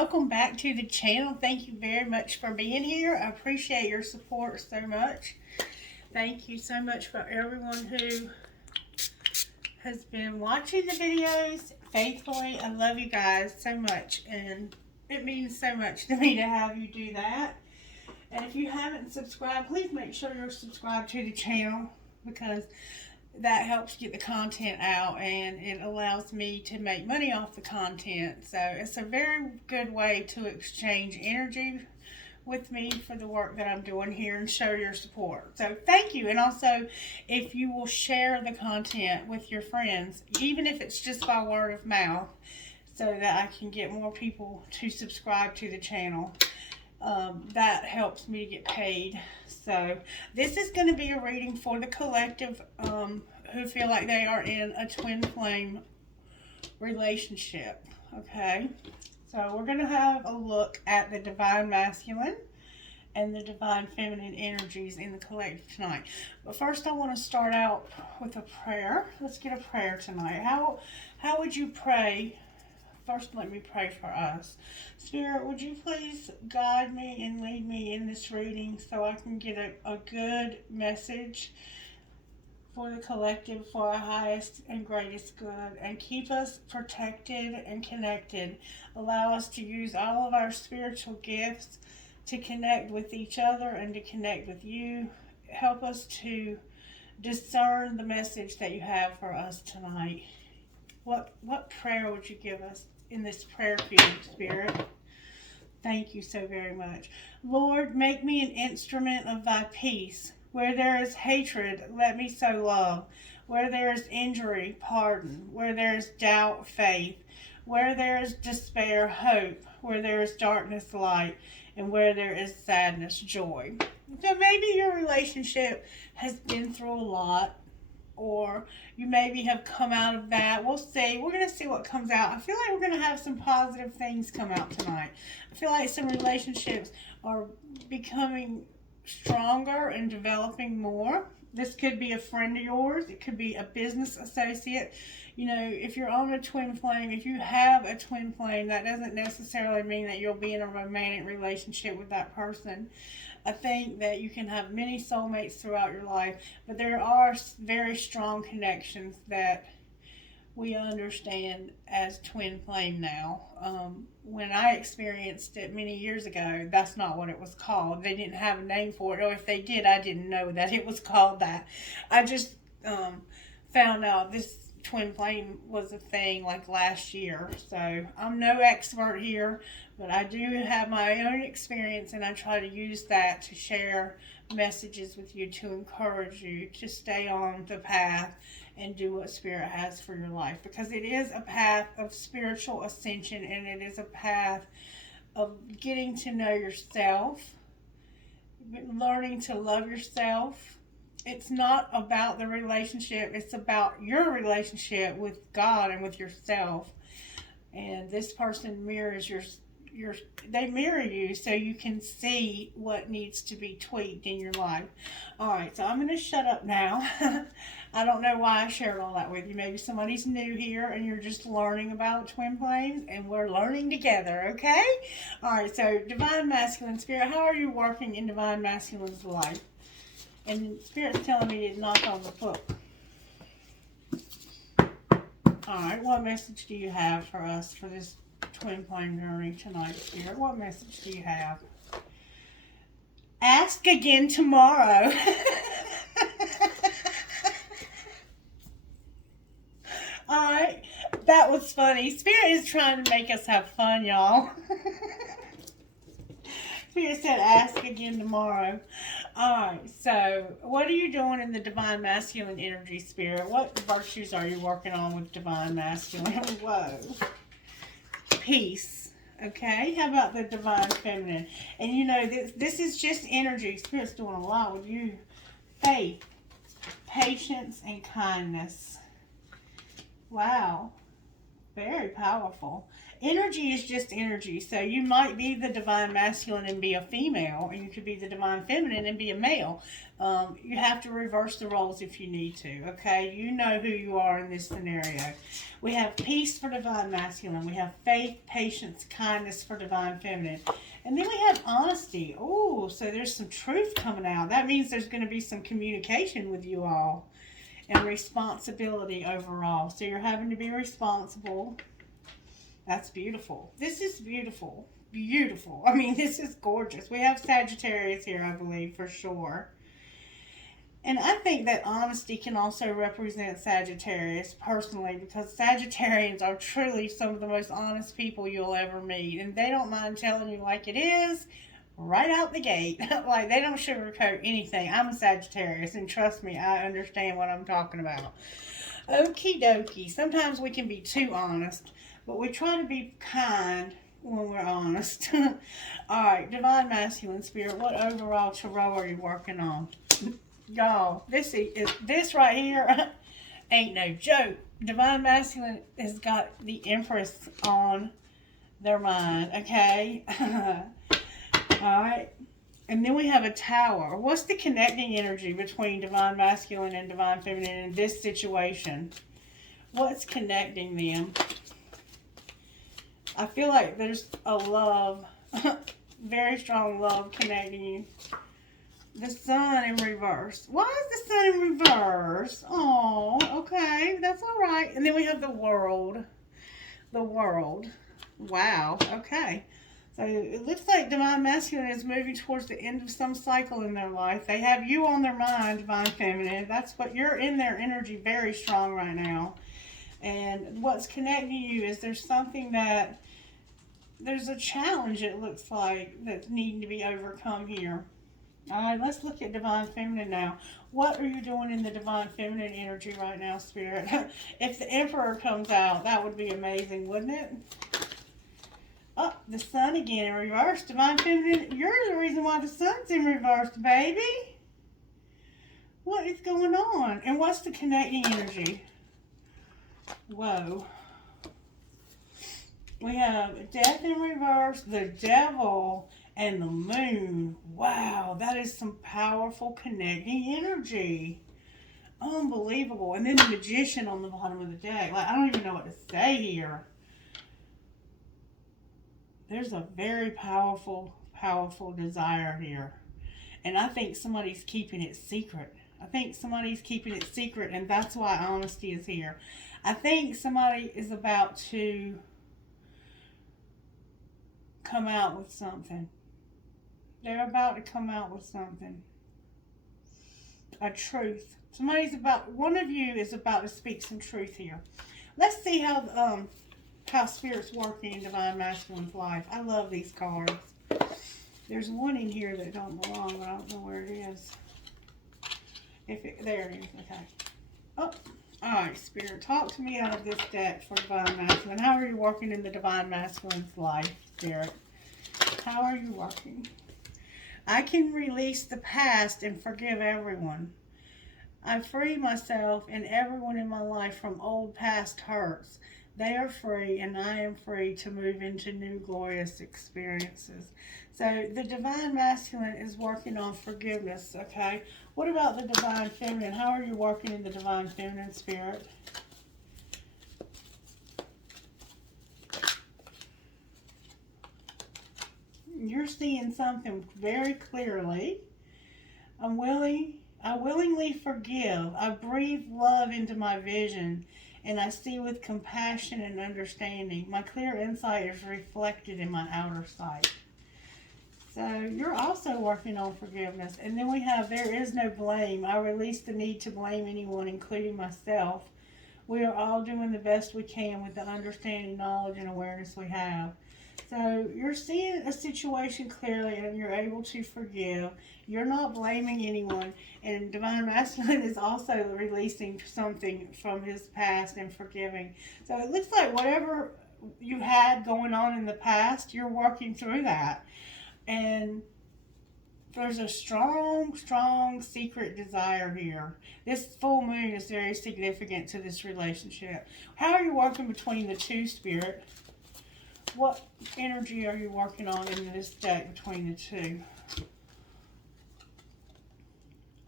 welcome back to the channel. Thank you very much for being here. I appreciate your support so much. Thank you so much for everyone who has been watching the videos faithfully. I love you guys so much, and it means so much to me to have you do that. And if you haven't subscribed, please make sure you're subscribed to the channel, because that helps get the content out and it allows me to make money off the content. So it's a very good way to exchange energy with me for the work that I'm doing here and show your support. So thank you. And also, if you will share the content with your friends, even if it's just by word of mouth, so that I can get more people to subscribe to the channel. That helps me to get paid. So this is going to be a reading for the collective who feel like they are in a twin flame relationship. Okay, so we're going to have a look at the divine masculine and the divine feminine energies in the collective tonight. But first I want to start out with a prayer. Let's get a prayer tonight. How would you pray? First, let me pray for us. Spirit, would you please guide me and lead me in this reading so I can get a good message for the collective, for our highest and greatest good, and keep us protected and connected. Allow us to use all of our spiritual gifts to connect with each other and to connect with you. Help us to discern the message that you have for us tonight. What prayer would you give us in this prayer feud, Spirit? Thank you so very much. Lord, make me an instrument of thy peace. Where there is hatred, let me sow love. Where there is injury, pardon. Where there is doubt, faith. Where there is despair, hope. Where there is darkness, light. And where there is sadness, joy. So maybe your relationship has been through a lot, or you maybe have come out of that. We'll see. We're going to see what comes out. I feel like we're going to have some positive things come out tonight. I feel like some relationships are becoming stronger and developing more. This could be a friend of yours. It could be a business associate. You know, if you're on a twin flame, if you have a twin flame, that doesn't necessarily mean that you'll be in a romantic relationship with that person. I think that you can have many soulmates throughout your life, but there are very strong connections that we understand as twin flame now. When I experienced it many years ago, that's not what it was called. They didn't have a name for it, or if they did, I didn't know that it was called that. I just found out this twin flame was a thing like last year. So I'm no expert here, but I do have my own experience, and I try to use that to share messages with you to encourage you to stay on the path and do what Spirit has for your life, because it is a path of spiritual ascension, and it is a path of getting to know yourself, learning to love yourself. It's not about the relationship, it's about your relationship with God and with yourself. And this person mirrors they mirror you, so you can see what needs to be tweaked in your life. Alright, so I'm going to shut up now. I don't know why I shared all that with you. Maybe somebody's new here and you're just learning about twin flames, and we're learning together, okay? Alright, so Divine Masculine Spirit, how are you working in Divine Masculine's life? And Spirit's telling me to knock on the book. Alright, what message do you have for us for this twin flame journey tonight, Spirit? What message do you have? Ask again tomorrow. Alright, that was funny. Spirit is trying to make us have fun, y'all. Spirit said ask again tomorrow. Alright, so what are you doing in the Divine Masculine energy, Spirit? What virtues are you working on with Divine Masculine? Whoa. Peace. Okay, how about the Divine Feminine? And you know, this is just energy. Spirit's doing a lot with you. Faith, patience, and kindness. Wow. Very powerful. Energy is just energy. So you might be the divine masculine and be a female, and you could be the divine feminine and be a male. You have to reverse the roles if you need to, okay? You know who you are in this scenario. We have peace for divine masculine. We have faith, patience, kindness for divine feminine. And then we have honesty. Oh, so there's some truth coming out. That means there's going to be some communication with you all. And responsibility overall. So you're having to be responsible. That's beautiful. This is beautiful. Beautiful. I mean, this is gorgeous. We have Sagittarius here, I believe, for sure. And I think that honesty can also represent Sagittarius, personally, because Sagittarians are truly some of the most honest people you'll ever meet. And they don't mind telling you like it is, right out the gate. Like, they don't sugarcoat anything. I'm a Sagittarius, and trust me, I understand what I'm talking about. Okie dokie. Sometimes we can be too honest, but we try to be kind when we're honest. Alright, divine masculine spirit, what overall tarot are you working on? Y'all, this right here ain't no joke. Divine masculine has got the Empress on their mind, okay? Alright, and then we have a Tower. What's the connecting energy between divine masculine and divine feminine in this situation? What's connecting them? I feel like there's a love, very strong love connecting you. The Sun in reverse. Why is the Sun in reverse? Oh, okay, that's all right. And then we have the World. The World. Wow, okay. So it looks like divine masculine is moving towards the end of some cycle in their life. They have you on their mind, divine feminine. That's what you're in their energy very strong right now. And what's connecting you is there's something that, there's a challenge it looks like that's needing to be overcome here. Alright, let's look at divine feminine now. What are you doing in the divine feminine energy right now, Spirit? If the Emperor comes out, that would be amazing, wouldn't it? Oh, the Sun again in reverse. Divine feminine, you're the reason why the Sun's in reverse, baby. What is going on? And what's the connecting energy? Whoa. We have Death in reverse, the Devil, and the Moon. Wow, that is some powerful connecting energy. Unbelievable. And then the Magician on the bottom of the deck. Like, I don't even know what to say here. There's a very powerful, powerful desire here. And I think somebody's keeping it secret. I think somebody's keeping it secret, and that's why honesty is here. I think somebody is about to come out with something. They're about to come out with something. A truth. One of you is about to speak some truth here. Let's see how Spirit's working in divine masculine's life. I love these cards. There's one in here that don't belong, but I don't know where it is. There it is. Okay. Oh, all right, Spirit. Talk to me out of this deck for divine masculine. How are you working in the divine masculine's life, Spirit? How are you working? I can release the past and forgive everyone. I free myself and everyone in my life from old past hurts. They are free and I am free to move into new glorious experiences. So the divine masculine is working on forgiveness, okay? What about the divine feminine? How are you working in the divine feminine, Spirit? You're seeing something very clearly. I willingly forgive. I breathe love into my vision, and I see with compassion and understanding. My clear insight is reflected in my outer sight. So you're also working on forgiveness. And then we have, there is no blame. I release the need to blame anyone, including myself. We are all doing the best we can with the understanding, knowledge, and awareness we have. So you're seeing a situation clearly and you're able to forgive. You're not blaming anyone. And divine masculine is also releasing something from his past and forgiving. So it looks like whatever you had going on in the past, you're working through that. And there's a strong, strong secret desire here. This full moon is very significant to this relationship. How are you working between the two, Spirit? What energy are you working on in this deck between the two?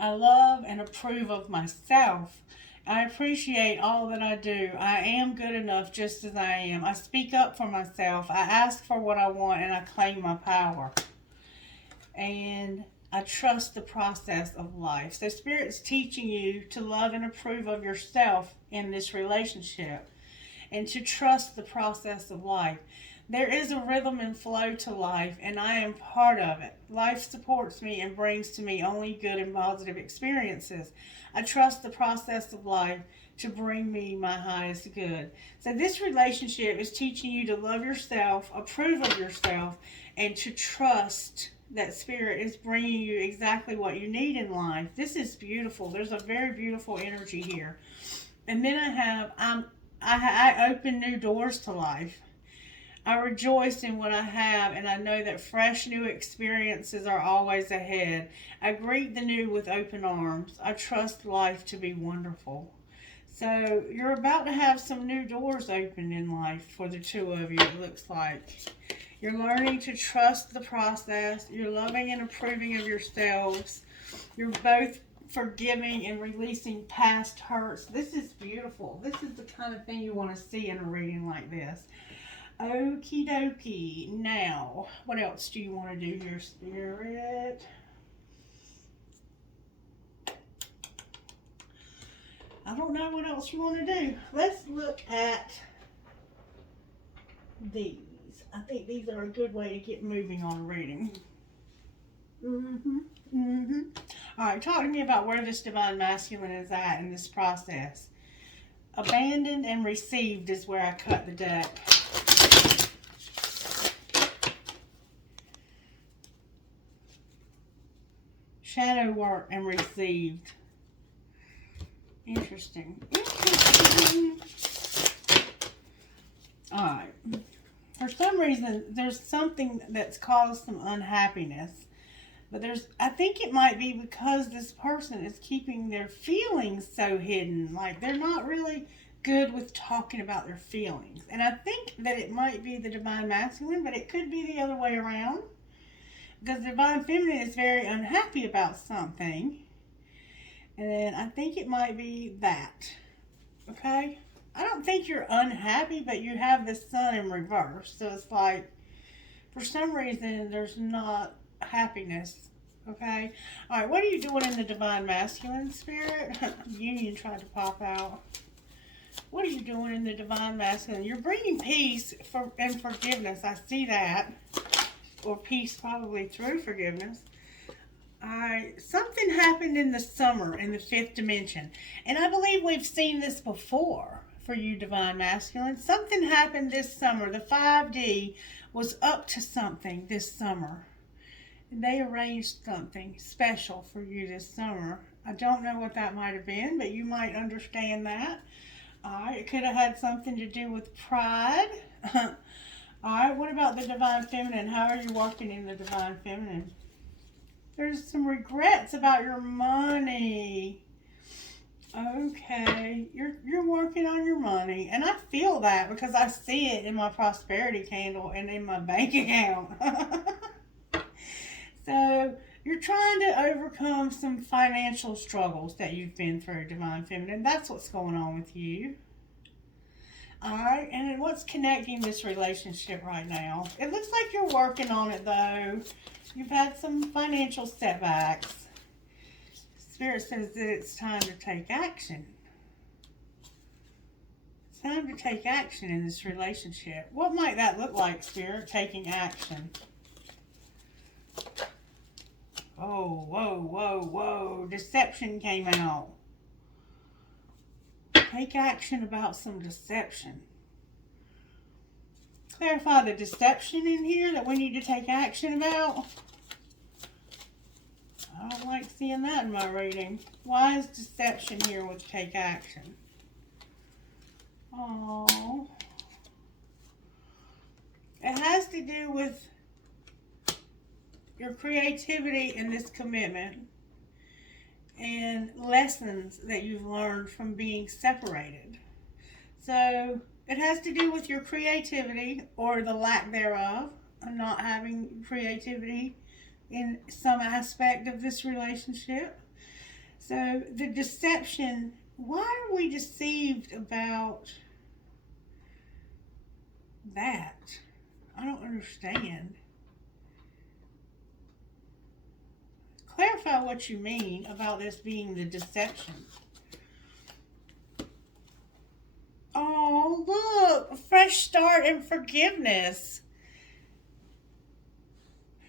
I love and approve of myself. I appreciate all that I do. I am good enough just as I am. I speak up for myself. I ask for what I want and I claim my power. And I trust the process of life. So Spirit's teaching you to love and approve of yourself in this relationship and to trust the process of life. There is a rhythm and flow to life, and I am part of it. Life supports me and brings to me only good and positive experiences. I trust the process of life to bring me my highest good. So this relationship is teaching you to love yourself, approve of yourself, and to trust that Spirit is bringing you exactly what you need in life. This is beautiful. There's a very beautiful energy here. And then I open new doors to life. I rejoice in what I have, and I know that fresh new experiences are always ahead. I greet the new with open arms. I trust life to be wonderful. So you're about to have some new doors open in life for the two of you, it looks like. You're learning to trust the process. You're loving and approving of yourselves. You're both forgiving and releasing past hurts. This is beautiful. This is the kind of thing you want to see in a reading like this. Okie dokie. Now, what else do you want to do here, Spirit? I don't know what else you want to do. Let's look at these. I think these are a good way to get moving on reading. All right, talk to me about where this Divine Masculine is at in this process. Abandoned and received is where I cut the deck. Shadow work and received. Interesting. Alright. For some reason, there's something that's caused some unhappiness. But I think it might be because this person is keeping their feelings so hidden. Like, they're not really good with talking about their feelings. And I think that it might be the Divine Masculine, but it could be the other way around. Because the Divine Feminine is very unhappy about something. And I think it might be that. Okay? I don't think you're unhappy, but you have the Sun in reverse. So it's like, for some reason, there's not happiness. Okay? Alright, what are you doing in the Divine Masculine, Spirit? Union tried to pop out. What are you doing in the Divine Masculine? You're bringing peace and forgiveness. I see that. Or peace probably through forgiveness. Something happened in the summer in the 5th dimension. And I believe we've seen this before for you, Divine Masculine. Something happened this summer. The 5D was up to something this summer. And they arranged something special for you this summer. I don't know what that might have been, but you might understand that. It could have had something to do with pride. Alright, what about the Divine Feminine? How are you working in the Divine Feminine? There's some regrets about your money. Okay, you're working on your money. And I feel that because I see it in my prosperity candle and in my bank account. So, you're trying to overcome some financial struggles that you've been through, Divine Feminine. That's what's going on with you. Alright, and then what's connecting this relationship right now? It looks like you're working on it, though. You've had some financial setbacks. Spirit says that it's time to take action. It's time to take action in this relationship. What might that look like, Spirit, taking action? Oh, whoa, whoa, whoa. Deception came out. Take action about some deception. Clarify the deception in here that we need to take action about. I don't like seeing that in my reading. Why is deception here with take action? Oh, it has to do with your creativity in this commitment and lessons that you've learned from being separated. So It has to do with your creativity or the lack thereof, of not having creativity in some aspect of this relationship. So the deception, why are we deceived about that? I don't understand. Clarify what you mean about this being the deception. Oh, look, a fresh start and forgiveness.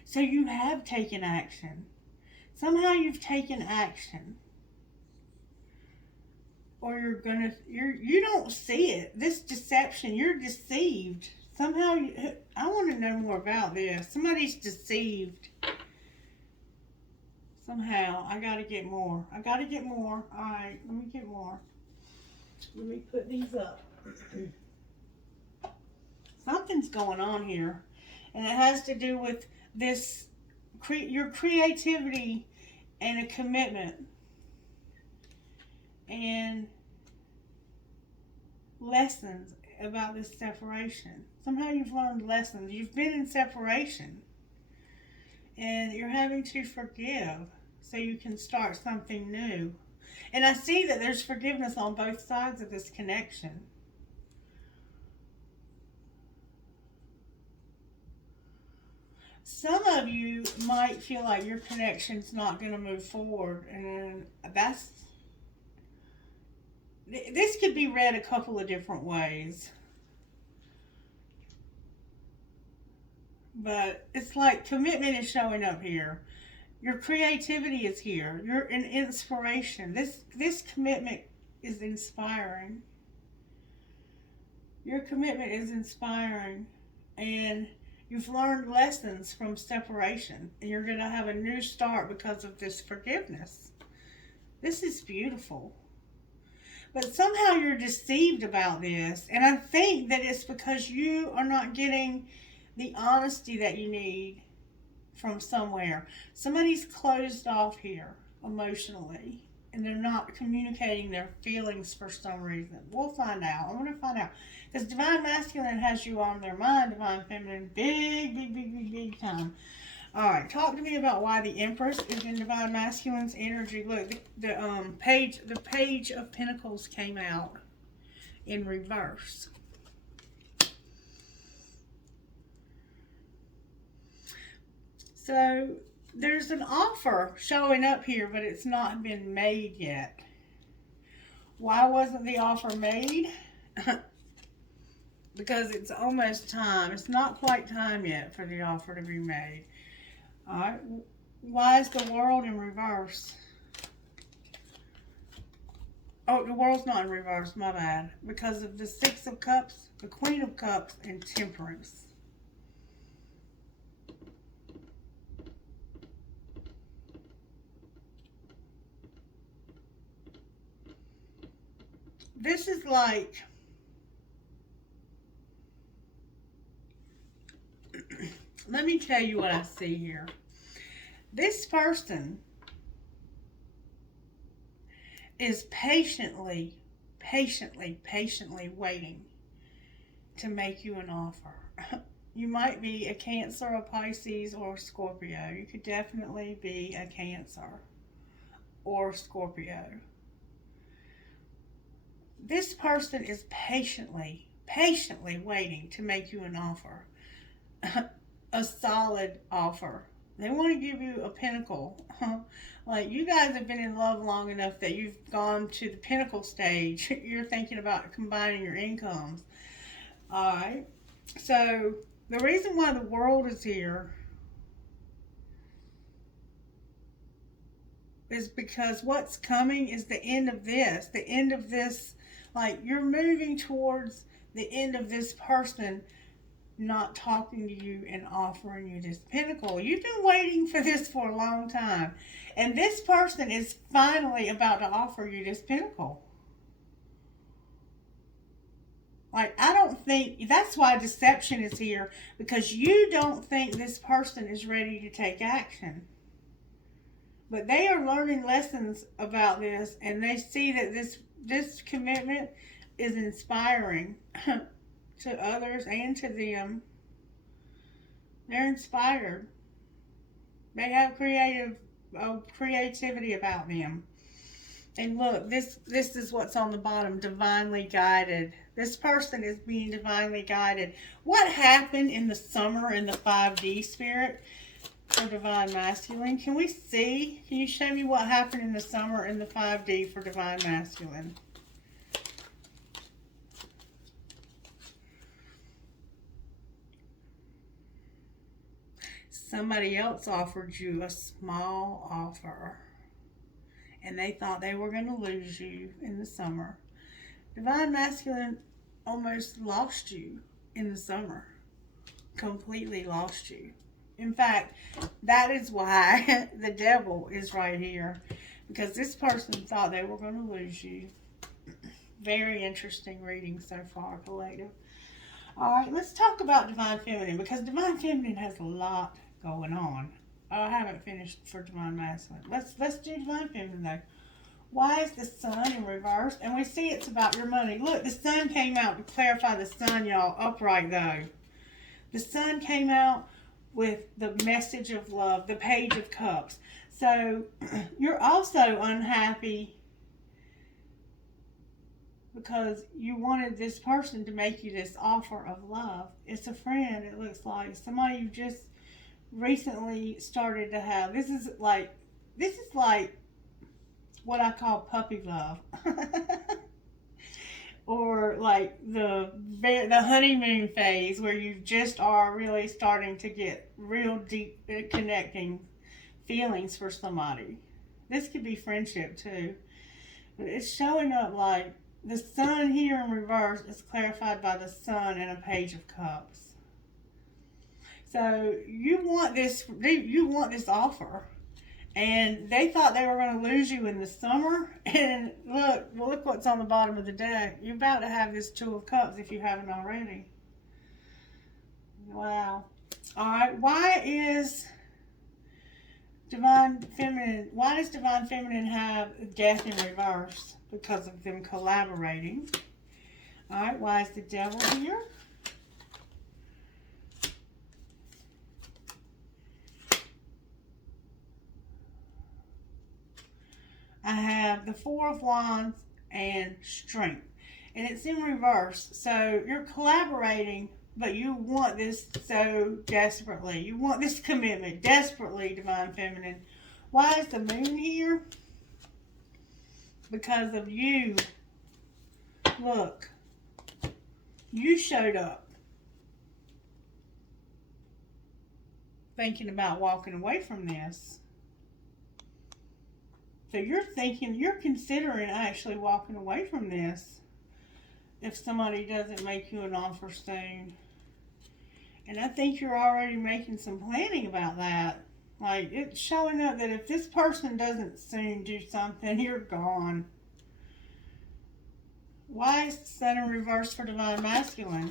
So you have taken action. Somehow you've taken action. Or you don't see it. This deception, you're deceived. Somehow, I want to know more about this. Somebody's deceived. Somehow, I gotta get more. Alright, let me get more. Let me put these up. Something's going on here. And it has to do with this, your creativity and a commitment. And lessons about this separation. Somehow you've learned lessons. You've been in separation. And you're having to forgive so you can start something new. And I see that there's forgiveness on both sides of this connection. Some of you might feel like your connection's not going to move forward, and this could be read a couple of different ways. But it's like commitment is showing up here. Your creativity is here. You're an inspiration. This commitment is inspiring. Your commitment is inspiring. And you've learned lessons from separation. And you're going to have a new start because of this forgiveness. This is beautiful. But somehow you're deceived about this. And I think that it's because you are not getting the honesty that you need from somewhere. Somebody's closed off here emotionally. And they're not communicating their feelings for some reason. We'll find out. I'm going to find out. Because Divine Masculine has you on their mind. Divine Feminine, big time. Alright, talk to me about why the Empress is in Divine Masculine's energy. Look, the Page of Pentacles came out in reverse. So, there's an offer showing up here, but it's not been made yet. Why wasn't the offer made? Because it's almost time. It's not quite time yet for the offer to be made. Alright, why is the World in reverse? Oh, the World's not in reverse, my bad. Because of the Six of Cups, the Queen of Cups, and Temperance. This is like, let me tell you what I see here. This person is patiently waiting to make you an offer. You might be a Cancer, a Pisces, or a Scorpio. You could definitely be a Cancer or Scorpio. This person is patiently waiting to make you an offer. A solid offer. They want to give you a pinnacle. Like, you guys have been in love long enough that you've gone to the pinnacle stage. You're thinking about combining your incomes. Alright. So, the reason why the World is here is because what's coming is the end of this. The end of this, like, you're moving towards the end of this person not talking to you and offering you this pinnacle. You've been waiting for this for a long time. And this person is finally about to offer you this pinnacle. Like, I don't think, that's why deception is here. Because you don't think this person is ready to take action. But they are learning lessons about this. And they see that this commitment is inspiring to others and to them. They're inspired. They have creativity about them. And look, this is what's on the bottom, divinely guided. This person is being divinely guided. What happened in the summer in the 5D spirit for divine masculine? Can we see? Can you show me what happened in the summer in the 5D for divine masculine? Somebody else offered you a small offer, and they thought they were going to lose you in the summer. Divine masculine almost lost you in the summer. Completely lost you. In fact, that is why the devil is right here. Because this person thought they were going to lose you. Very interesting reading so far, collective. Alright, let's talk about divine feminine. Because divine feminine has a lot going on. I haven't finished for divine masculine. Let's do divine feminine though. Why is the sun in reverse? And we see it's about your money. Look, the sun came out to clarify the sun, y'all. Upright though. The sun came out with the message of love, the page of cups. So you're also unhappy because you wanted this person to make you this offer of love. It's a friend, it looks like. Somebody you just recently started to have. This is like what I call puppy love. Or like the honeymoon phase where you just are really starting to get real deep connecting feelings for somebody. This could be friendship too. But it's showing up like the sun here in reverse is clarified by the sun and a page of cups. So you want this offer. And they thought they were going to lose you in the summer. And look what's on the bottom of the deck. You're about to have this Two of Cups if you haven't already. Wow. All right. Why does Divine Feminine have Death in reverse? Because of them collaborating. All right. Why is the Devil here? I have the Four of Wands and Strength. And it's in reverse. So you're collaborating, but you want this so desperately. You want this commitment desperately, Divine Feminine. Why is the Moon here? Because of you. Look. You showed up. Thinking about walking away from this. So you're considering actually walking away from this if somebody doesn't make you an offer soon. And I think you're already making some planning about that. Like, it's showing up that if this person doesn't soon do something, you're gone. Why is the Sun in reverse for Divine Masculine?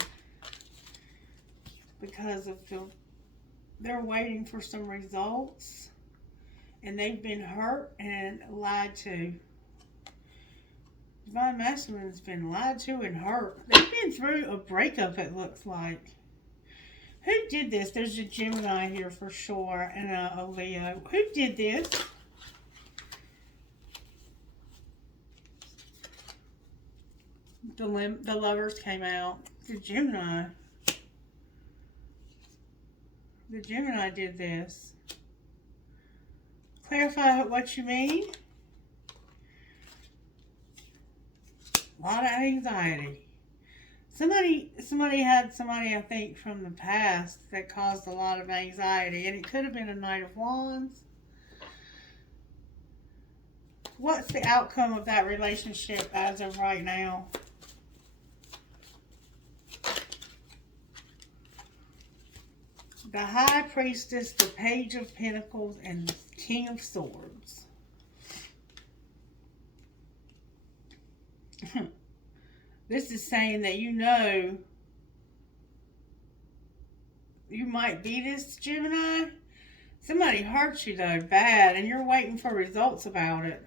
Because of they're waiting for some results. And they've been hurt and lied to. Divine Masculine's been lied to and hurt. They've been through a breakup, it looks like. Who did this? There's a Gemini here for sure and a Leo. Who did this? The Lovers came out. The Gemini. The Gemini did this. Clarify what you mean. A lot of anxiety. Somebody had somebody, I think, from the past that caused a lot of anxiety. And it could have been a Knight of Wands. What's the outcome of that relationship as of right now? The High Priestess, the Page of Pentacles, and the King of Swords. This is saying that you might be this Gemini. Somebody hurt you though, bad, and you're waiting for results about it.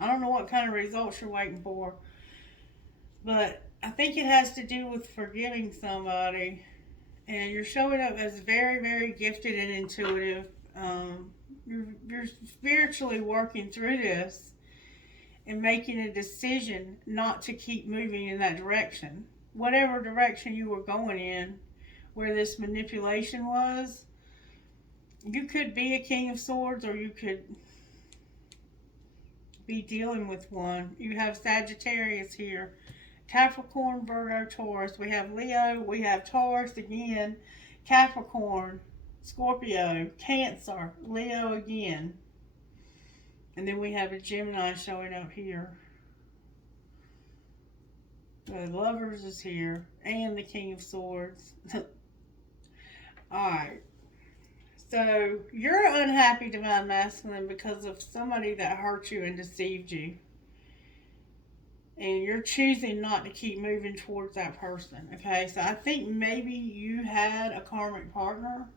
I don't know what kind of results you're waiting for. But I think it has to do with forgiving somebody. And you're showing up as very, very gifted and intuitive. You're spiritually working through this and making a decision not to keep moving in that direction. Whatever direction you were going in, where this manipulation was, you could be a King of Swords or you could be dealing with one. You have Sagittarius here, Capricorn, Virgo, Taurus. We have Leo, we have Taurus again, Capricorn, Scorpio, Cancer, Leo again. And then we have a Gemini showing up here. The Lovers is here, and the King of Swords. Alright. So, you're unhappy, Divine Masculine, because of somebody that hurt you and deceived you. And you're choosing not to keep moving towards that person. Okay, so I think maybe you had a karmic partner.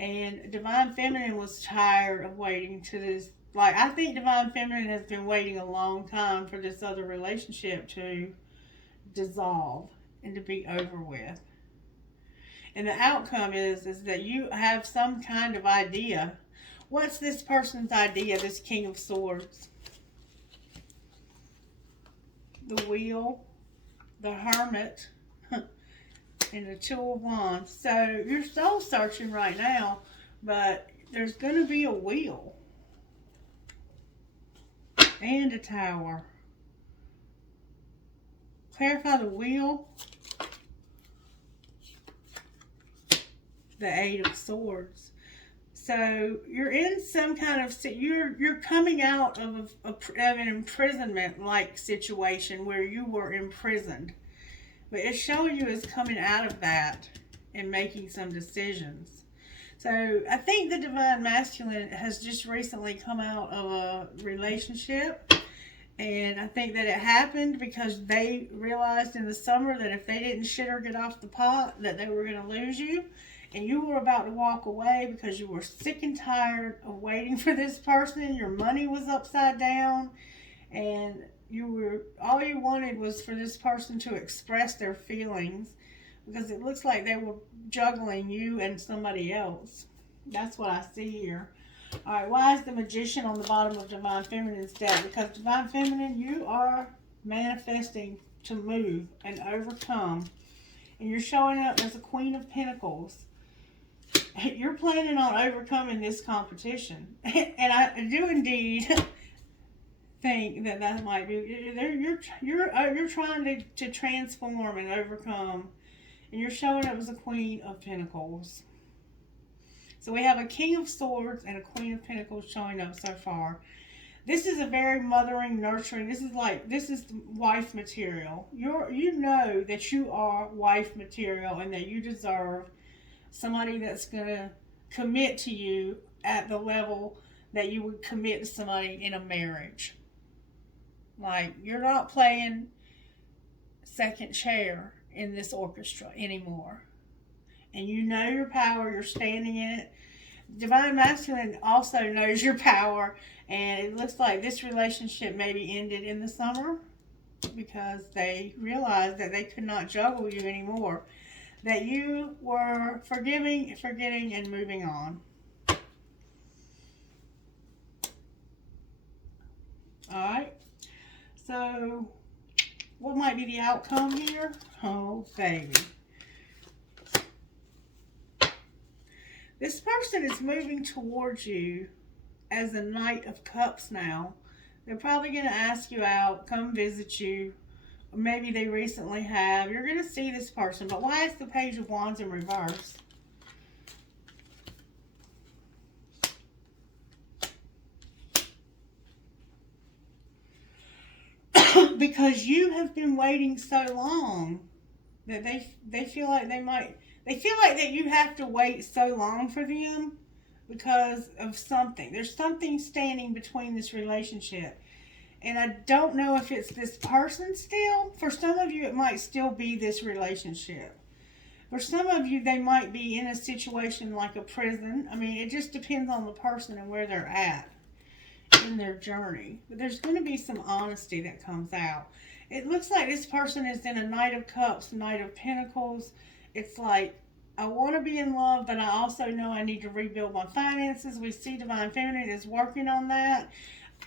And Divine Feminine was tired of waiting to this. Like, I think Divine Feminine has been waiting a long time for this other relationship to dissolve and to be over with. And the outcome is that you have some kind of idea. What's this person's idea, this King of Swords? The Wheel, the Hermit, and the Two of Wands. So you're soul searching right now, but there's going to be a wheel and a Tower. Clarify the Wheel. The Eight of Swords. So you're in some kind of, you're coming out of an imprisonment like situation where you were imprisoned. But it's showing you as coming out of that and making some decisions. So I think the Divine Masculine has just recently come out of a relationship. And I think that it happened because they realized in the summer that if they didn't shit or get off the pot, that they were going to lose you. And you were about to walk away because you were sick and tired of waiting for this person. Your money was upside down. And all you wanted was for this person to express their feelings. Because it looks like they were juggling you and somebody else. That's what I see here. Alright, why is the Magician on the bottom of Divine Feminine's deck? Because Divine Feminine, you are manifesting to move and overcome. And you're showing up as a Queen of Pentacles. You're planning on overcoming this competition. And I do indeed think that might be... You're trying to transform and overcome. And you're showing up as a Queen of Pentacles. So we have a King of Swords and a Queen of Pentacles showing up so far. This is a very mothering, nurturing. This is wife material. You know that you are wife material and that you deserve somebody that's going to commit to you at the level that you would commit to somebody in a marriage. Like, you're not playing second chair in this orchestra anymore. And you know your power, you're standing in it. Divine Masculine also knows your power, and it looks like this relationship maybe ended in the summer because they realized that they could not juggle you anymore. That you were forgiving, forgetting, and moving on. Alright. So, what might be the outcome here? Oh, baby. This person is moving towards you as a Knight of Cups now. They're probably going to ask you out, come visit you. Or maybe they recently have. You're going to see this person. But why is the Page of Wands in reverse? Because you have been waiting so long that they feel like they feel like that you have to wait so long for them because of something. There's something standing between this relationship. And I don't know if it's this person still. For some of you, it might still be this relationship. For some of you, they might be in a situation like a prison. I mean, it just depends on the person and where they're at. in their journey. But there's going to be some honesty that comes out. It looks like this person is in a Knight of Cups, Knight of Pentacles. It's like, I want to be in love, but I also know I need to rebuild my finances. We see Divine Feminine is working on that.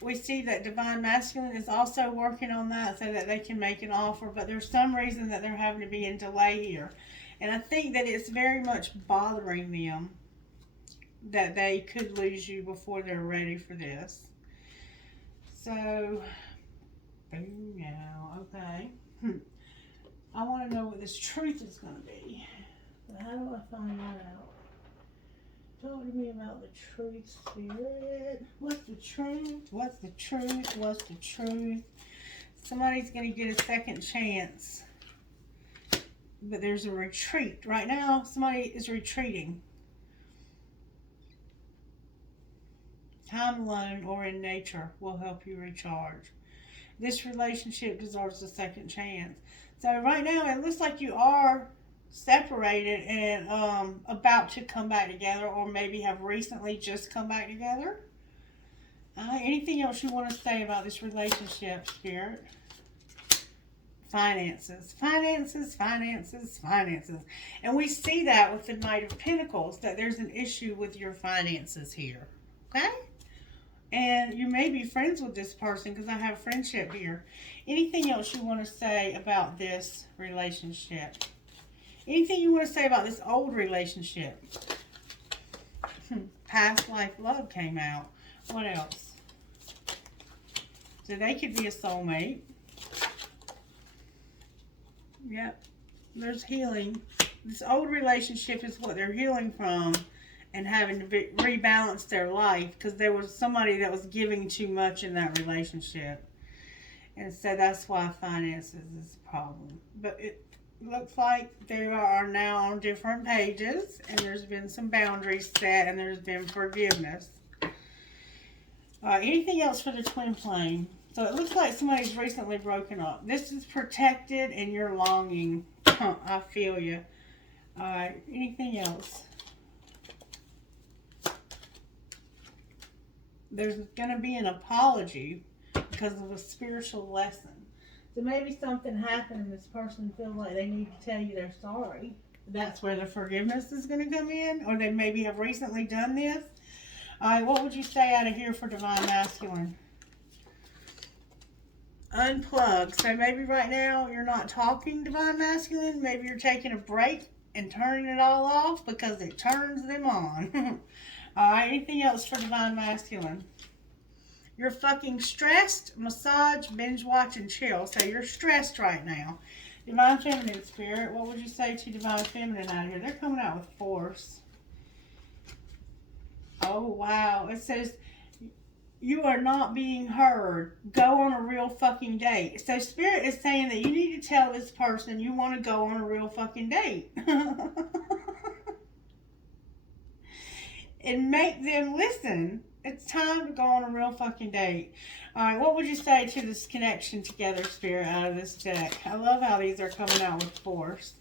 We see that Divine Masculine is also working on that so that they can make an offer. But there's some reason that they're having to be in delay here. And I think that it's very much bothering them that they could lose you before they're ready for this. So, boom now, okay. I want to know what this truth is going to be. But how do I find that out? Talk to me about the truth, Spirit. What's the truth? What's the truth? What's the truth? Somebody's going to get a second chance. But there's a retreat. Right now, somebody is retreating. Time alone or in nature will help you recharge. This relationship deserves a second chance. So right now, it looks like you are separated and about to come back together, or maybe have recently just come back together. Anything else you want to say about this relationship, Spirit? Finances, finances, finances, finances. And we see that with the Knight of Pentacles, that there's an issue with your finances here. Okay? And you may be friends with this person because I have friendship here. Anything else you want to say about this relationship? Anything you want to say about this old relationship? Past life love came out. What else? So they could be a soulmate. Yep. There's healing. This old relationship is what they're healing from and having to rebalance their life because there was somebody that was giving too much in that relationship. And so that's why finances is a problem. But it looks like they are now on different pages, and there's been some boundaries set, and there's been forgiveness. Anything else for the twin flame? So it looks like somebody's recently broken up. This is protected, and you're longing. I feel you. Anything else? There's going to be an apology because of a spiritual lesson. So maybe something happened and this person feels like they need to tell you they're sorry. That's where the forgiveness is going to come in. Or they maybe have recently done this. Alright, what would you say out of here for Divine Masculine? Unplug. So maybe right now you're not talking Divine Masculine. Maybe you're taking a break and turning it all off because it turns them on. Alright, anything else for Divine Masculine? You're fucking stressed, massage, binge watch, and chill. So you're stressed right now. Divine Feminine, Spirit, what would you say to Divine Feminine out here? They're coming out with force. Oh, wow. It says, you are not being heard. Go on a real fucking date. So Spirit is saying that you need to tell this person you want to go on a real fucking date. And make them listen. It's time to go on a real fucking date. Alright, what would you say to this connection together, Spirit, out of this deck? I love how these are coming out with force.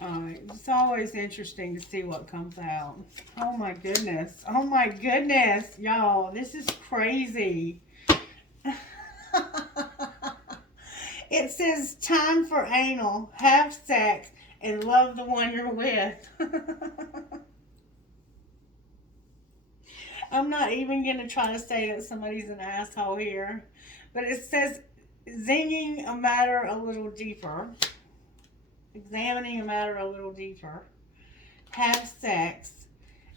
Alright, it's always interesting to see what comes out. Oh my goodness. Oh my goodness. Y'all, this is crazy. It says, time for anal, have sex, and love the one you're with. I'm not even going to try to say that somebody's an asshole here. But it says, zinging a matter a little deeper. Examining a matter a little deeper. Have sex.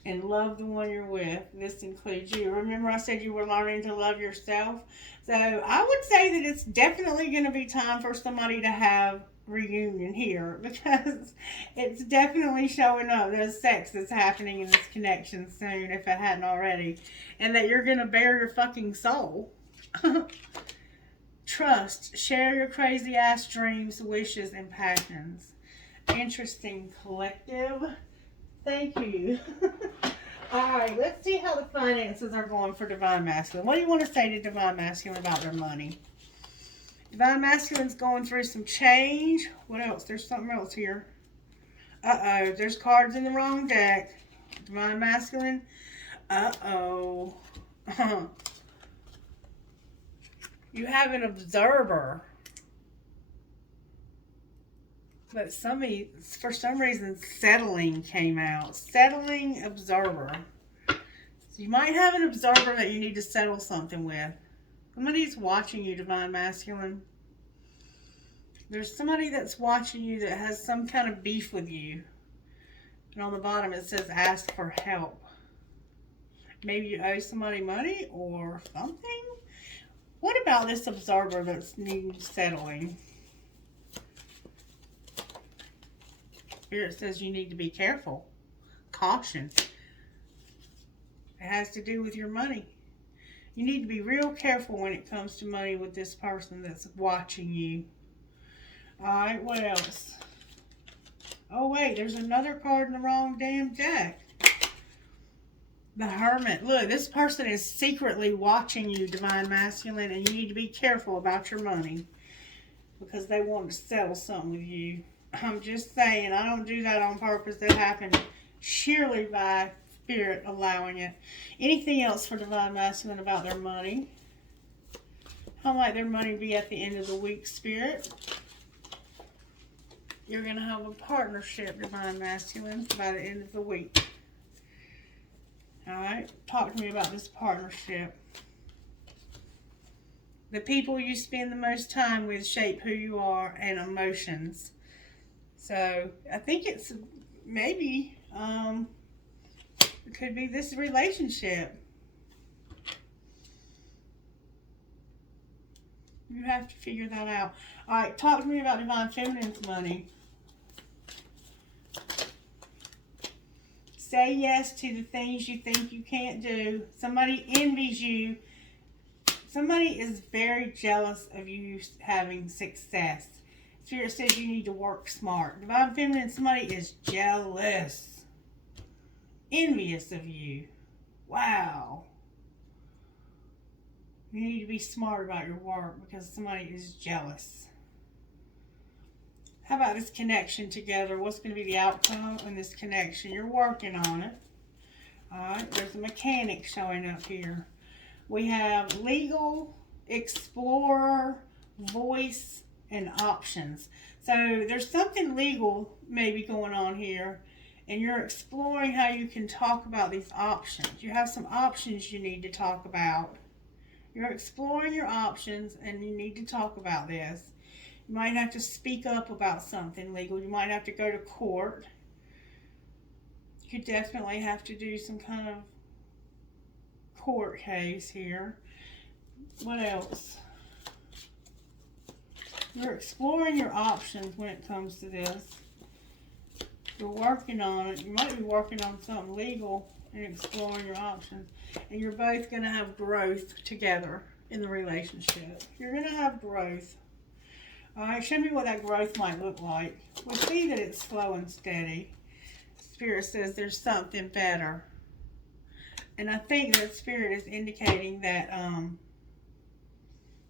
And love the one you're with. This includes you. Remember I said you were learning to love yourself? So I would say that it's definitely going to be time for somebody to have reunion here, because it's definitely showing up that sex is happening in this connection soon, if it hadn't already, and that you're gonna bare your fucking soul. Trust, share your crazy ass dreams, wishes, and passions. Interesting, collective. Thank you. Alright, let's see how the finances are going for Divine Masculine. What do you want to say to Divine Masculine about their money? Divine Masculine's going through some change. What else? There's something else here. Uh-oh. There's cards in the wrong deck. Divine Masculine. Uh-oh. You have an observer. But somebody, for some reason, settling came out. Settling observer. So you might have an observer that you need to settle something with. Somebody's watching you, Divine Masculine. There's somebody that's watching you that has some kind of beef with you. And on the bottom it says ask for help. Maybe you owe somebody money or something. What about this observer that's needing settling? Spirit says you need to be careful. Caution. It has to do with your money. You need to be real careful when it comes to money with this person that's watching you. Alright, what else? Oh wait, there's another card in the wrong damn deck. The Hermit. Look, this person is secretly watching you, Divine Masculine, and you need to be careful about your money. Because they want to settle something with you. I'm just saying, I don't do that on purpose. That happened sheerly by Spirit allowing it. Anything else for Divine Masculine about their money? How might their money be at the end of the week, Spirit? You're going to have a partnership, Divine Masculine, by the end of the week. Alright, talk to me about this partnership. The people you spend the most time with shape who you are and emotions. So, I think it's maybe, it could be this relationship. You have to figure that out. Alright, talk to me about Divine Feminine's money. Say yes to the things you think you can't do. Somebody envies you. Somebody is very jealous of you having success. Spirit says you need to work smart. Divine Feminine, somebody is jealous. Envious of you. Wow. You need to be smart about your work because somebody is jealous. How about this connection together? What's going to be the outcome in this connection? You're working on it. Alright, there's a mechanic showing up here. We have legal, explorer, voice, and options. So there's something legal maybe going on here. And you're exploring how you can talk about these options. You have some options you need to talk about. You're exploring your options and you need to talk about this. You might have to speak up about something legal. You might have to go to court. You could definitely have to do some kind of court case here. What else? You're exploring your options when it comes to this. You're working on it. You might be working on something legal and exploring your options. And you're both going to have growth together in the relationship. You're going to have growth. Alright, show me what that growth might look like. We'll see that it's slow and steady. Spirit says there's something better. And I think that Spirit is indicating that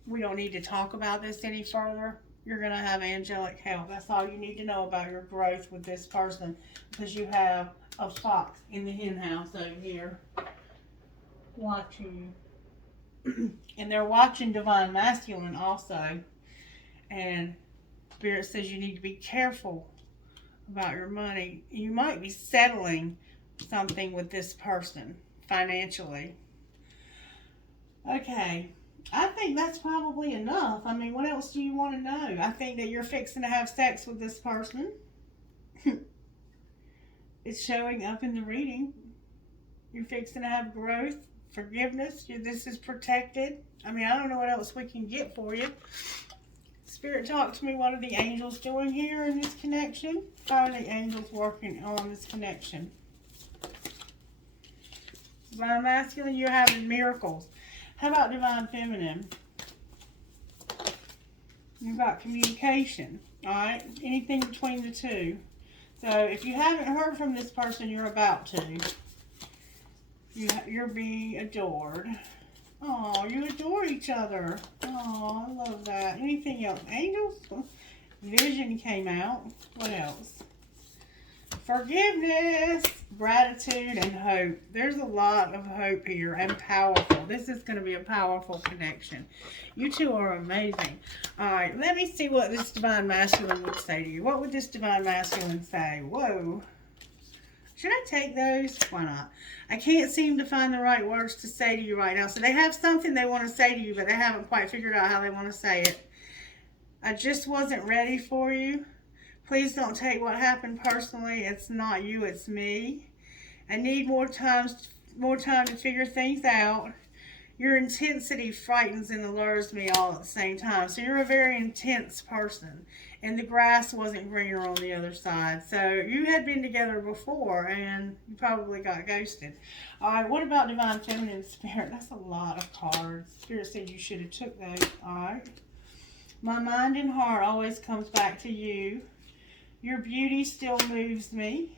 we don't need to talk about this any further. You're going to have angelic help. That's all you need to know about your growth with this person. Because you have a fox in the hen house over here watching you. And they're watching Divine Masculine also. And Spirit says you need to be careful about your money. You might be settling something with this person financially. Okay. I think that's probably enough. I mean, what else do you want to know? I think that you're fixing to have sex with this person. It's showing up in the reading. You're fixing to have growth, forgiveness. This is protected. I mean, I don't know what else we can get for you. Spirit, talk to me. What are the angels doing here in this connection? How are the angels working on this connection? Divine Masculine, you're having miracles. How about Divine Feminine? You've got communication. Alright? Anything between the two. So, if you haven't heard from this person, you're about to. You're being adored. Oh, you adore each other. Oh, I love that. Anything else? Angels? Vision came out. What else? Forgiveness, gratitude, and hope. There's a lot of hope here and powerful. This is going to be a powerful connection. You two are amazing. All right, let me see what this Divine Masculine would say to you. What would this Divine Masculine say? Whoa. Should I take those? Why not? I can't seem to find the right words to say to you right now. So they have something they want to say to you, but they haven't quite figured out how they want to say it. I just wasn't ready for you. Please don't take what happened personally. It's not you, it's me. I need more time to figure things out. Your intensity frightens and allures me all at the same time. So you're a very intense person. And the grass wasn't greener on the other side. So you had been together before and you probably got ghosted. All right, what about Divine Feminine Spirit? That's a lot of cards. Spirit said you should have took those. All right. My mind and heart always comes back to you. Your beauty still moves me.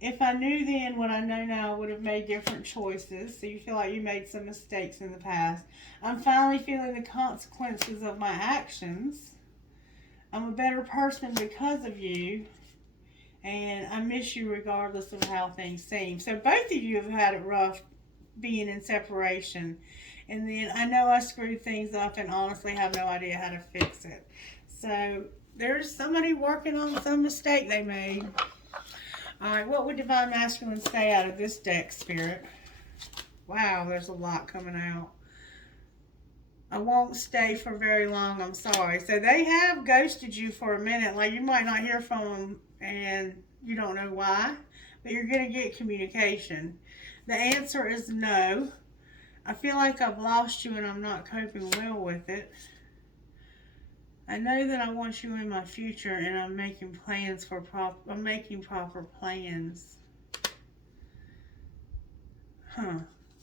If I knew then what I know now, I would have made different choices. So you feel like you made some mistakes in the past. I'm finally feeling the consequences of my actions. I'm a better person because of you. And I miss you regardless of how things seem. So both of you have had it rough being in separation. And then I know I screwed things up and honestly have no idea how to fix it. So there's somebody working on some mistake they made. All right, what would Divine Masculine say out of this deck, Spirit? Wow, there's a lot coming out. I won't stay for very long, I'm sorry. So they have ghosted you for a minute. Like you might not hear from them and you don't know why, but you're going to get communication. The answer is no. I feel like I've lost you and I'm not coping well with it. I know that I want you in my future and I'm making plans for proper plans.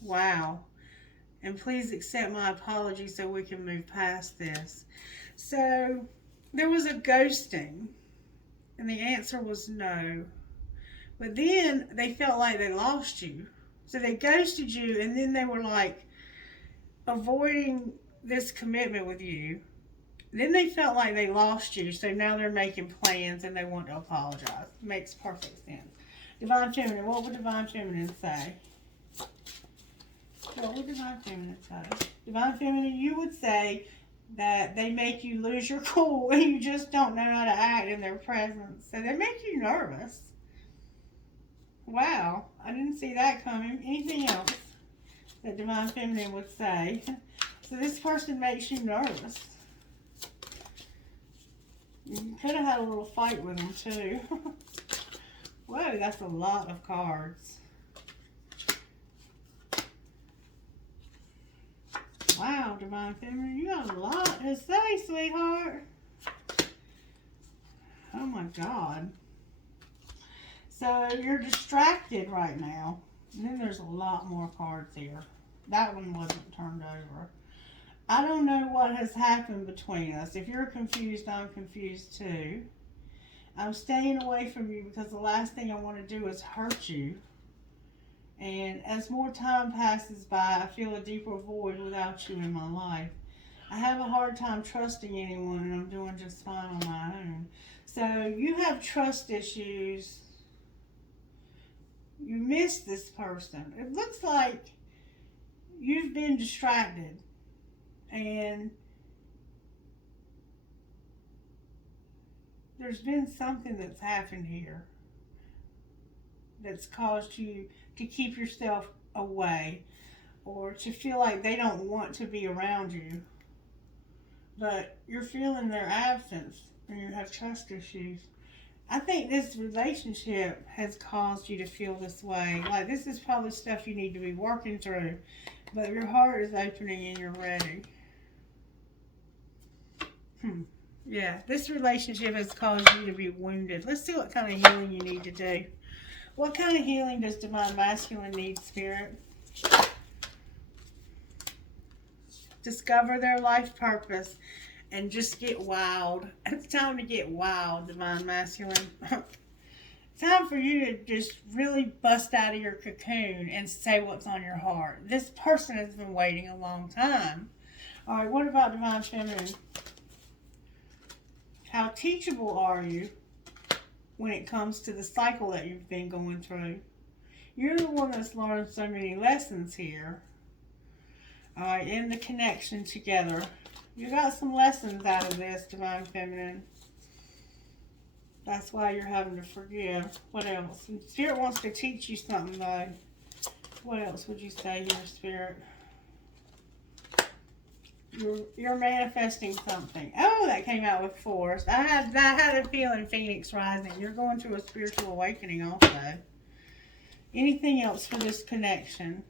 Wow. And please accept my apology so we can move past this. So there was a ghosting and the answer was no. But then they felt like they lost you. So they ghosted you and then they were like avoiding this commitment with you. Then they felt like they lost you, so now they're making plans and they want to apologize. Makes perfect sense. Divine Feminine, what would Divine Feminine say? What would Divine Feminine say? Divine Feminine, you would say that they make you lose your cool and you just don't know how to act in their presence. So they make you nervous. Wow, I didn't see that coming. Anything else that Divine Feminine would say? So this person makes you nervous. You could have had a little fight with them too. Whoa, that's a lot of cards. Wow, Divine Feminine, you got a lot to say, sweetheart. Oh my God. So you're distracted right now. And then there's a lot more cards here. That one wasn't turned over. I don't know what has happened between us. If you're confused, I'm confused too. I'm staying away from you because the last thing I want to do is hurt you. And as more time passes by, I feel a deeper void without you in my life. I have a hard time trusting anyone and I'm doing just fine on my own. So you have trust issues. You miss this person. It looks like you've been distracted. And there's been something that's happened here that's caused you to keep yourself away or to feel like they don't want to be around you. But you're feeling their absence and you have trust issues. I think this relationship has caused you to feel this way. Like this is probably stuff you need to be working through. But your heart is opening and you're ready. Yeah, this relationship has caused you to be wounded. Let's see what kind of healing you need to do. What kind of healing does Divine Masculine need, Spirit? Discover their life purpose and just get wild. It's time to get wild, Divine Masculine. Time for you to just really bust out of your cocoon and say what's on your heart. This person has been waiting a long time. All right, what about Divine Feminine? How teachable are you? when it comes to the cycle that you've been going through. You're the one that's learned so many lessons here. Alright, in the connection together. You got some lessons out of this, Divine Feminine. That's why you're having to forgive. What else? And Spirit wants to teach you something, though. What else would you say here, Spirit? You're manifesting something. Oh, that came out with force. I had a feeling, Phoenix Rising. You're going through a spiritual awakening also. Anything else for this connection?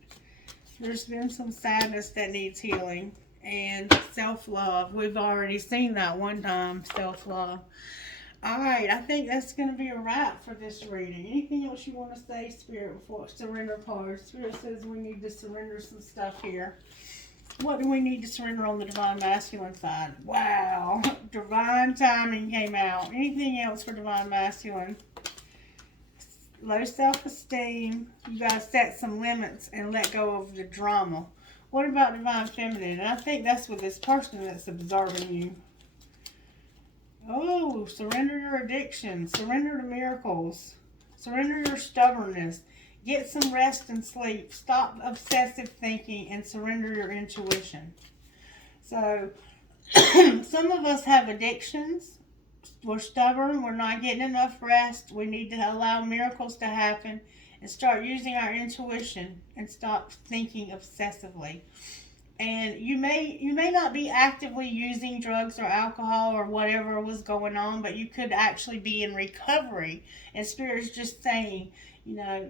There's been some sadness that needs healing. And self-love. We've already seen that one time, self-love. Alright, I think that's going to be a wrap for this reading. Anything else you want to say, Spirit, before surrender cards? Spirit says we need to surrender some stuff here. What do we need to surrender on the Divine Masculine side? Wow, Divine Timing came out. Anything else for Divine Masculine? Low self-esteem. You got to set some limits and let go of the drama. What about Divine Feminine? And I think that's with this person that's observing you. Oh, surrender your addiction. Surrender to miracles. Surrender your stubbornness. Get some rest and sleep. Stop obsessive thinking and surrender your intuition. So, some of us have addictions. We're stubborn. We're not getting enough rest. We need to allow miracles to happen and start using our intuition and stop thinking obsessively. And you may not be actively using drugs or alcohol or whatever was going on, but you could actually be in recovery. And Spirit is just saying, you know,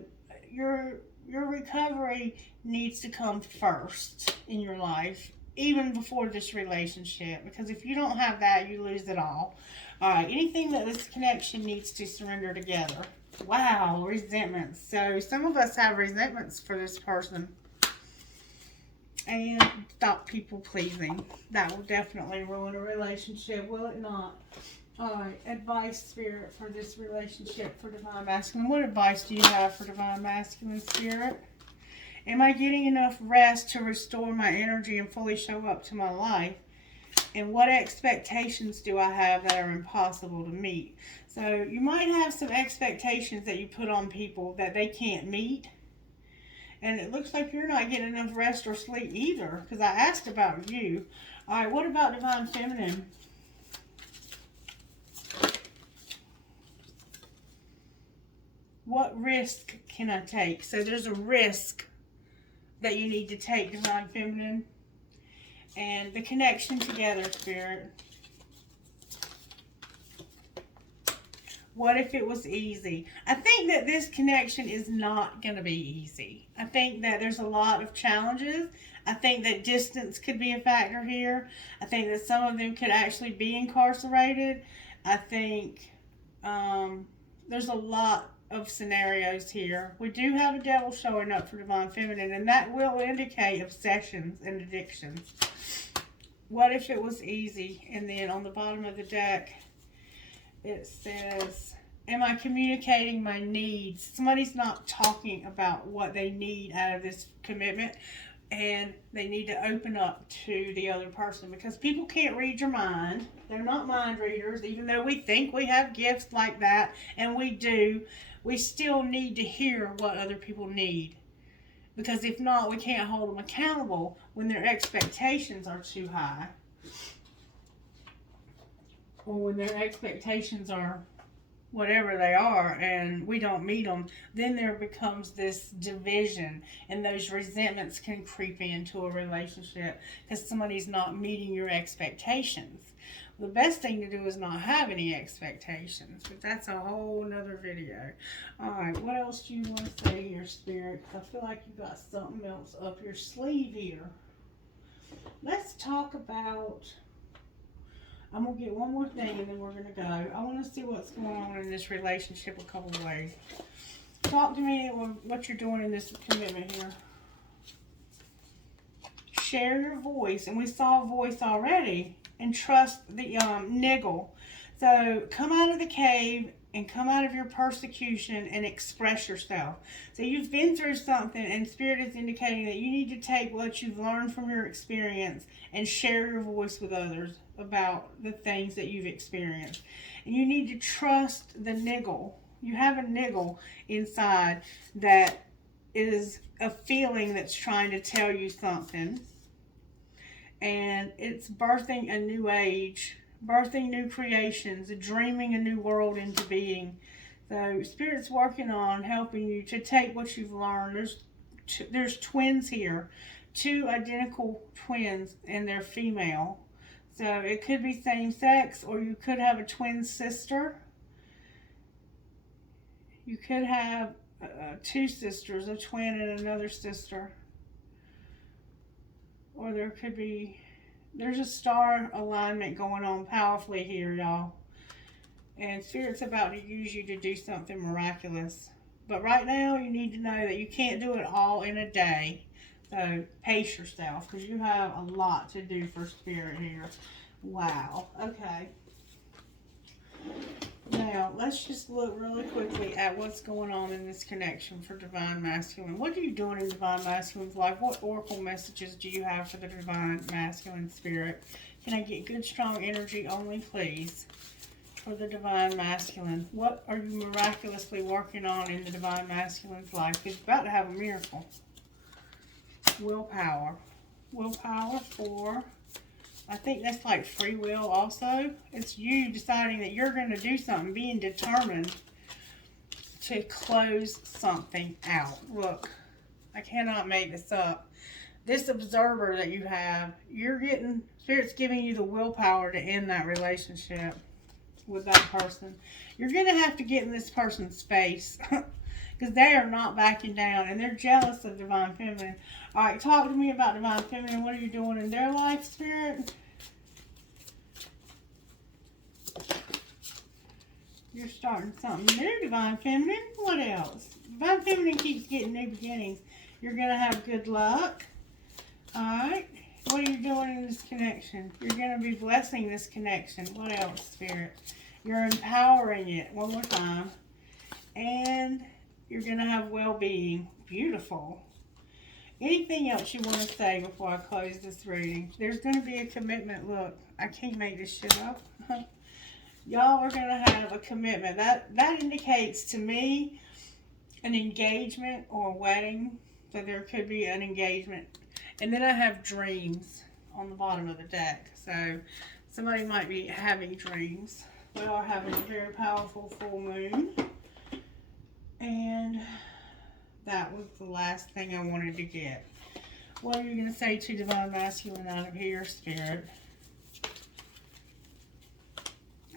your recovery needs to come first in your life, even before this relationship. Because if you don't have that, you lose it all. Alright, anything that this connection needs to surrender together. Wow, resentments. So some of us have resentments for this person. And stop people pleasing. That will definitely ruin a relationship, will it not? Alright, advice, Spirit, for this relationship for Divine Masculine. What advice do you have for Divine Masculine, Spirit? Am I getting enough rest to restore my energy and fully show up to my life? And what expectations do I have that are impossible to meet? So you might have some expectations that you put on people that they can't meet. And it looks like you're not getting enough rest or sleep either, because I asked about you. All right, what about Divine Feminine? What risk can I take? So there's a risk that you need to take, Divine Feminine. And the connection together, Spirit. What if it was easy? I think that this connection is not going to be easy. I think that there's a lot of challenges. I think that distance could be a factor here. I think that some of them could actually be incarcerated. I think there's a lot of scenarios here. We do have a devil showing up for Divine Feminine, and that will indicate obsessions and addictions. What if it was easy? And then on the bottom of the deck, it says, am I communicating my needs? Somebody's not talking about what they need out of this commitment, and they need to open up to the other person, because people can't read your mind. They're not mind readers, even though we think we have gifts like that, and we do. We still need to hear what other people need, because if not, we can't hold them accountable when their expectations are too high, or when their expectations are whatever they are and we don't meet them. Then there becomes this division, and those resentments can creep into a relationship because somebody's not meeting your expectations. The best thing to do is not have any expectations, but that's a whole nother video. Alright, what else do you want to say here, Spirit? I feel like you got something else up your sleeve here. Let's talk about, I'm going to get one more thing and then we're going to go. I want to see what's going on in this relationship a couple of ways. Talk to me what you're doing in this commitment here. Share your voice, and we saw a voice already. And trust the niggle. So come out of the cave and come out of your persecution and express yourself. So you've been through something, and Spirit is indicating that you need to take what you've learned from your experience and share your voice with others about the things that you've experienced. And you need to trust the niggle. You have a niggle inside that is a feeling that's trying to tell you something. And it's birthing a new age, birthing new creations, dreaming a new world into being. So Spirit's working on helping you to take what you've learned. There's twins here, 2 identical twins, and they're female. So it could be same sex, or you could have a twin sister. You could have 2 sisters, a twin and another sister. Or there could be, there's a star alignment going on powerfully here, y'all. And Spirit's about to use you to do something miraculous. But right now, you need to know that you can't do it all in a day. So pace yourself, because you have a lot to do for Spirit here. Wow. Okay. Now, let's just look really quickly at what's going on in this connection for Divine Masculine. What are you doing in Divine Masculine's life? What oracle messages do you have for the Divine Masculine Spirit? Can I get good, strong energy only, please, for the Divine Masculine? What are you miraculously working on in the Divine Masculine's life? It's about to have a miracle. Willpower. Willpower for... I think that's like free will also. It's you deciding that you're going to do something, being determined to close something out. Look, I cannot make this up. This observer that you have, you're getting, Spirit's giving you the willpower to end that relationship with that person. You're going to have to get in this person's face because they are not backing down, and they're jealous of Divine Feminine. All right, talk to me about Divine Feminine. What are you doing in their life, Spirit? You're starting something new, Divine Feminine. What else? Divine Feminine keeps getting new beginnings. You're going to have good luck. All right. What are you doing in this connection? You're going to be blessing this connection. What else, Spirit? You're empowering it. One more time. And you're going to have well-being. Beautiful. Anything else you want to say before I close this reading? There's going to be a commitment. Look, I can't make this shit up. Y'all are going to have a commitment. That indicates to me an engagement or a wedding. So there could be an engagement. And then I have dreams on the bottom of the deck. So somebody might be having dreams. We are having a very powerful full moon. And that was the last thing I wanted to get. What are you going to say to Divine Masculine out of here, Spirit?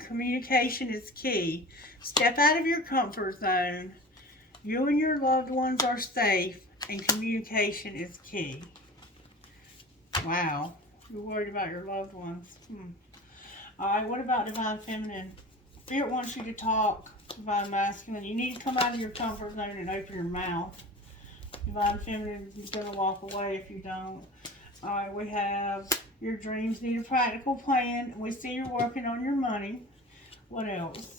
Communication is key. Step out of your comfort zone. You and your loved ones are safe, and communication is key. Wow. You're worried about your loved ones. Alright, what about Divine Feminine? Spirit wants you to talk, Divine Masculine. You need to come out of your comfort zone and open your mouth. Divine Feminine is going to walk away if you don't. Alright, we have your dreams need a practical plan. We see you're working on your money. What else?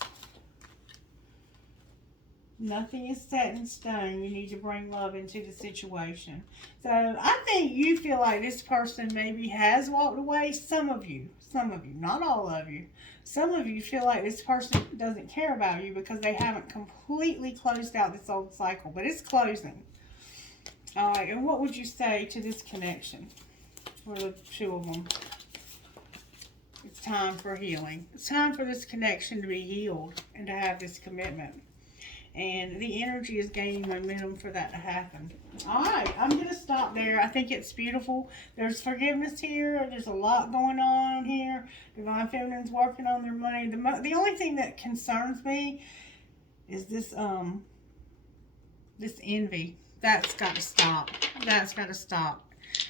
Nothing is set in stone. You need to bring love into the situation. So I think you feel like this person maybe has walked away. Some of you, not all of you. Some of you feel like this person doesn't care about you because they haven't completely closed out this old cycle, but it's closing. All right, and what would you say to this connection for the 2 of them? It's time for healing. It's time for this connection to be healed and to have this commitment. And the energy is gaining momentum for that to happen. All right, I'm going to stop there. I think it's beautiful. There's forgiveness here. There's a lot going on here. Divine Feminine's working on their money. The only thing that concerns me is this this envy. That's got to stop. That's got to stop.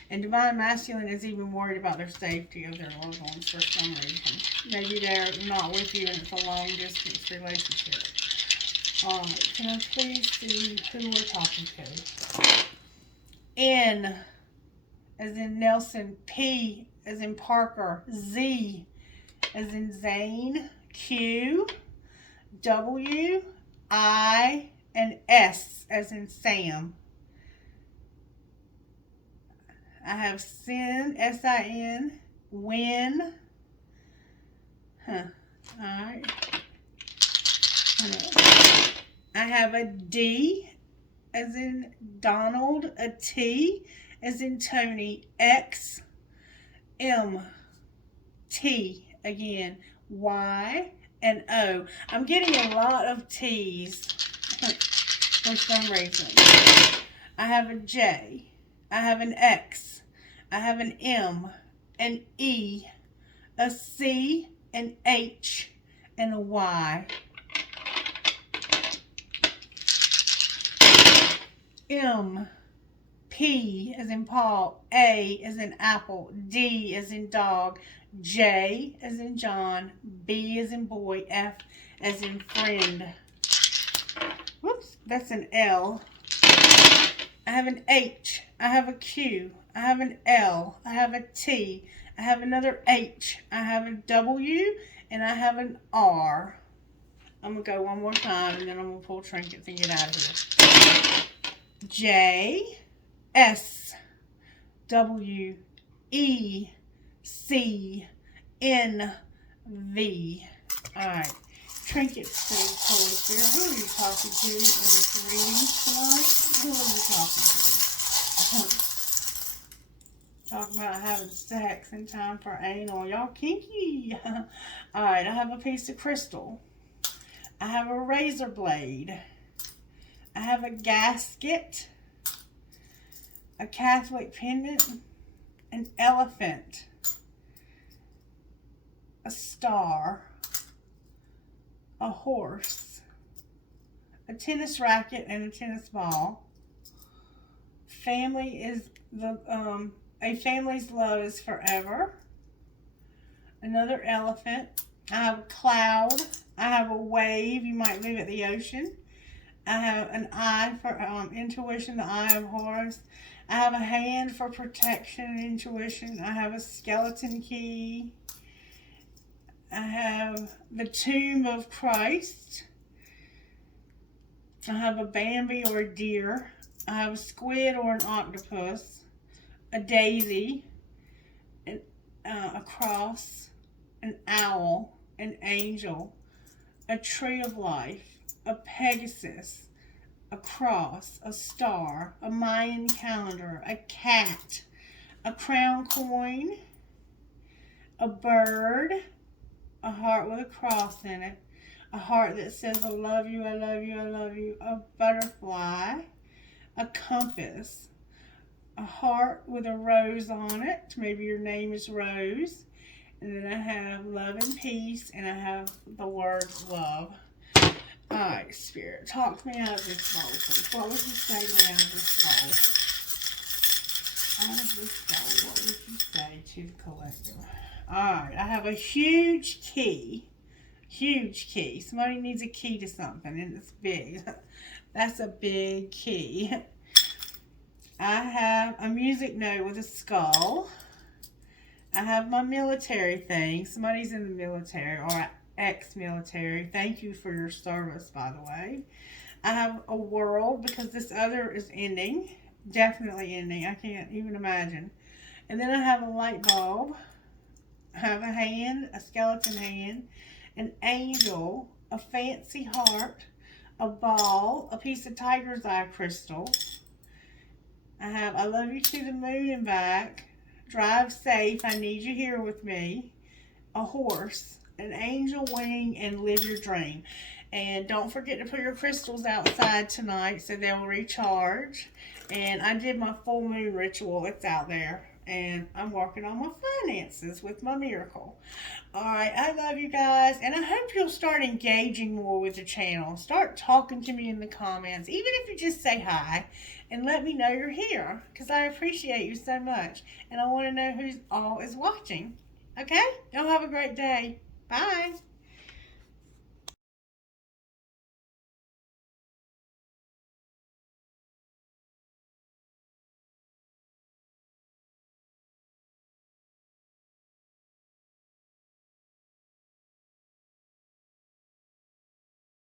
And Divine Masculine is even worried about their safety of their loved ones for some reason. Maybe they're not with you and it's a long distance relationship. Alright, can I please see who we're talking to? N as in Nelson, P as in Parker, Z as in Zane, Q W, I, and S as in Sam. I have Sin, S-I-N, Win. Alright. I have a D as in Donald, a T as in Tony, X, M, T again, Y, and O. I'm getting a lot of T's for some reason. I have a J. I have an X. I have an M, an E, a C, an H, and a Y. M, P as in Paul, A as in apple, D as in dog, J as in John, B as in boy, F as in friend. Whoops, that's an L. I have an H. I have a Q. I have an L. I have a T. I have another H. I have a W. And I have an R. I'm going to go one more time and then I'm going to pull trinkets and get out of here. J, S, W, E, C, N, V. Alright. Trinkets, please, Holy Spirit. Who are you talking to in this reading tonight? Who are you talking to? Talking about having sex in time for anal. Y'all kinky. Alright, I have a piece of crystal. I have a razor blade. I have a gasket. A Catholic pendant. An elephant. A star. A horse. A tennis racket and a tennis ball. Family is a family's love is forever. Another elephant. I have a cloud. I have a wave. You might live at the ocean. I have an eye for intuition, the eye of Horus. I have a hand for protection and intuition. I have a skeleton key. I have the tomb of Christ. I have a Bambi or a deer. I have a squid or an octopus. A daisy. A cross. An owl. An angel. A tree of life. A Pegasus. A cross. A star. A Mayan calendar. A cat. A crown coin. A bird. A heart with a cross in it. A heart that says, I love you, I love you, I love you. A butterfly. A compass. A heart with a rose on it. Maybe your name is Rose. And then I have love and peace. And I have the word love. Alright, Spirit, talk me out of this bowl, please. What would you say to me out of this bowl? Out of this bowl, what would you say to the collective? Alright, I have a huge key. Huge key. Somebody needs a key to something, and it's big. That's a big key. I have a music note with a skull. I have my military thing. Somebody's in the military, or ex-military. Thank you for your service, by the way. I have a world, because this other is ending. Definitely ending. I can't even imagine. And then I have a light bulb. I have a hand, a skeleton hand, an angel, a fancy heart, a ball, a piece of tiger's eye crystal. I have I love you to the moon and back. Drive safe. I need you here with me. A horse, an angel wing, and live your dream. And don't forget to put your crystals outside tonight so they'll recharge. And I did my full moon ritual. It's out there. And I'm working on my finances with my miracle. Alright, I love you guys. And I hope you'll start engaging more with the channel. Start talking to me in the comments. Even if you just say hi. And let me know you're here. Because I appreciate you so much. And I want to know who all is watching. Okay? Y'all have a great day. Bye.